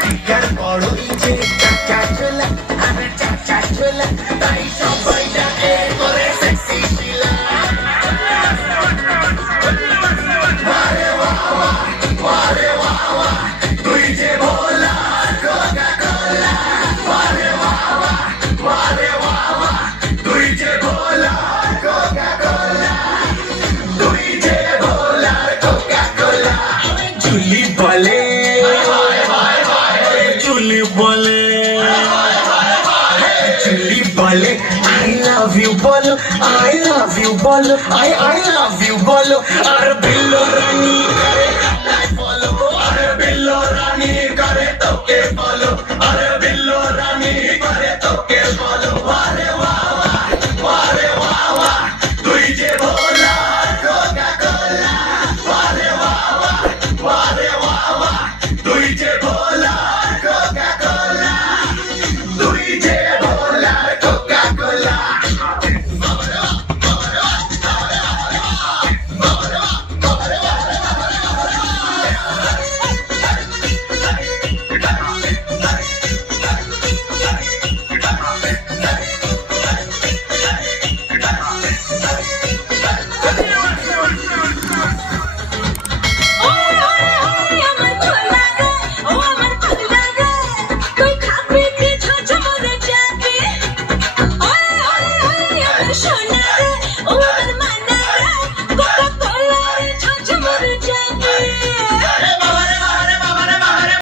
figure বড়ই যে চাচা চোলা আর চাচা চোলা তাই সবাই ডাকে করে সেক্সি শিলা ওয়ারে ওয়াওয়া ওয়ারে ওয়াওয়া তুই যে ভোলা কোকা কোলা ওয়ারে ওয়াওয়া ওয়ারে ওয়াওয়া তুই যে ভোলা কোকা কোলা তুই যে ভোলা কোকা কোলা চুলি বলে চুলি বলে চুলি বলে I love you বলো I love you বলো I love you বলো আর বিল্লো রানী করে ফলো আর বিল্লো রানী করে তোকে ফলো আর বিল্লো রানী করে তোকে ফলো ওয়ারে ওয়াওয়া ওয়ারে ওয়াওয়া তুই যে ভোলা কোকা কোলা ওয়ারে ওয়াওয়া তুই যে